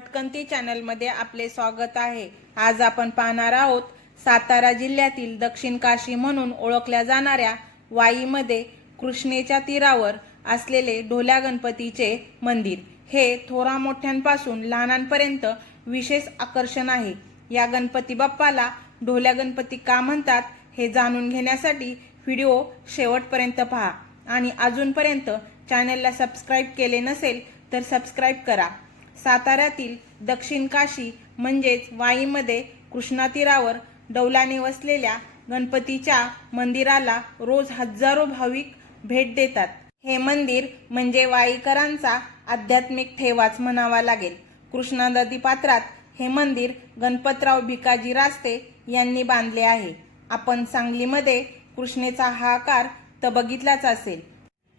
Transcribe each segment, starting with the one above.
भटकंती चॅनलमध्ये आपले स्वागत आहे. आज आपण पाहणार आहोत सातारा जिल्ह्यातील दक्षिण काशी म्हणून ओळखल्या जाणाऱ्या वाईमध्ये कृष्णेच्या तीरावर असलेले ढोल्या गणपतीचे मंदिर. हे थोरा मोठ्यांपासून लहानांपर्यंत विशेष आकर्षण आहे. या गणपती बाप्पाला ढोल्या गणपती का म्हणतात हे जाणून घेण्यासाठी व्हिडिओ शेवटपर्यंत पहा. आणि अजूनपर्यंत चॅनलला सबस्क्राईब केले नसेल तर सबस्क्राईब करा. साताऱ्यातील दक्षिण काशी म्हणजेच वाईमध्ये कृष्णा तीरावर डौलाने वसलेल्या गणपतीच्या मंदिराला रोज हजारो भाविक भेट देतात. हे मंदिर म्हणजे वाईकरांचा आध्यात्मिक ठेवाच म्हणावा लागेल. कृष्णा नदी पात्रात हे मंदिर गणपतराव भिकाजी रास्ते यांनी बांधले आहे. आपण सांगलीमध्ये कृष्णेचा हा आकार तर बघितलाच असेल.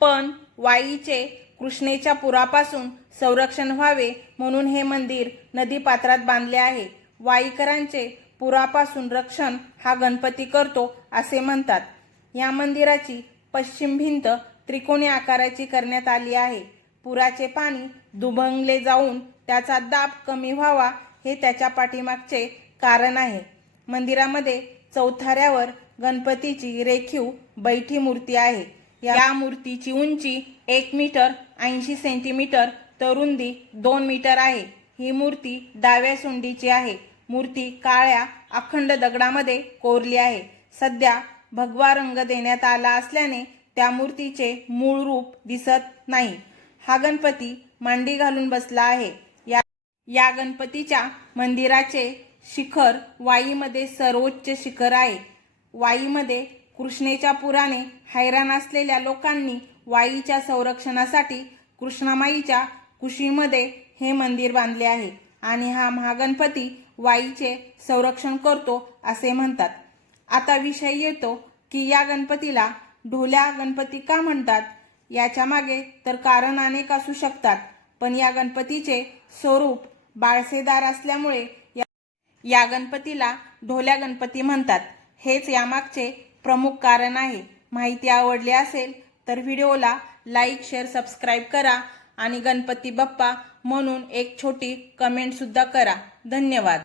पण वाईचे कृष्णेच्या पुरापासून संरक्षण व्हावे म्हणून हे मंदिर नदीपात्रात बांधले आहे. वाईकरांचे पुरापासून रक्षण हा गणपती करतो असे म्हणतात. या मंदिराची पश्चिम भिंत त्रिकोणी आकाराची करण्यात आली आहे. पुराचे पाणी दुभंगले जाऊन त्याचा दाब कमी व्हावा हे त्याच्या पाठीमागचे कारण आहे. मंदिरामध्ये चौथाऱ्यावर गणपतीची रेखीव बैठी मूर्ती आहे. या मूर्तीची उंची एक मीटर ऐंशी सेंटीमीटर तर रुंदी दोन मीटर आहे. ही मूर्ती डाव्या सोंडीची आहे. मूर्ती काळ्या अखंड दगडामध्ये कोरली आहे. सध्या भगवा रंग देण्यात आला असल्याने त्या मूर्तीचे मूळ रूप दिसत नाही. हा गणपती मांडी घालून बसला आहे. या या गणपतीच्या मंदिराचे शिखर वाईमध्ये सर्वोच्च शिखर आहे. वाईमध्ये कृष्णेच्या पुराने हैराण असलेल्या लोकांनी वाईच्या संरक्षणासाठी कृष्णामाईच्या कुशीमध्ये हे मंदिर बांधले आहे आणि हा महागणपती वाईचे संरक्षण करतो असे म्हणतात. आता विषय येतो की या गणपतीला ढोल्या गणपती का म्हणतात? याच्या मागे तर कारण अनेक असू शकतात पण या गणपतीचे स्वरूप बाळसेदार असल्यामुळे या गणपतीला ढोल्या गणपती म्हणतात. हेच यामागचे प्रमुख कारण आहे. माहिती आवडली असेल तर व्हिडिओला लाईक शेअर सबस्क्राईब करा आणि गणपती बाप्पा म्हणून एक छोटी कमेंटसुद्धा करा. धन्यवाद.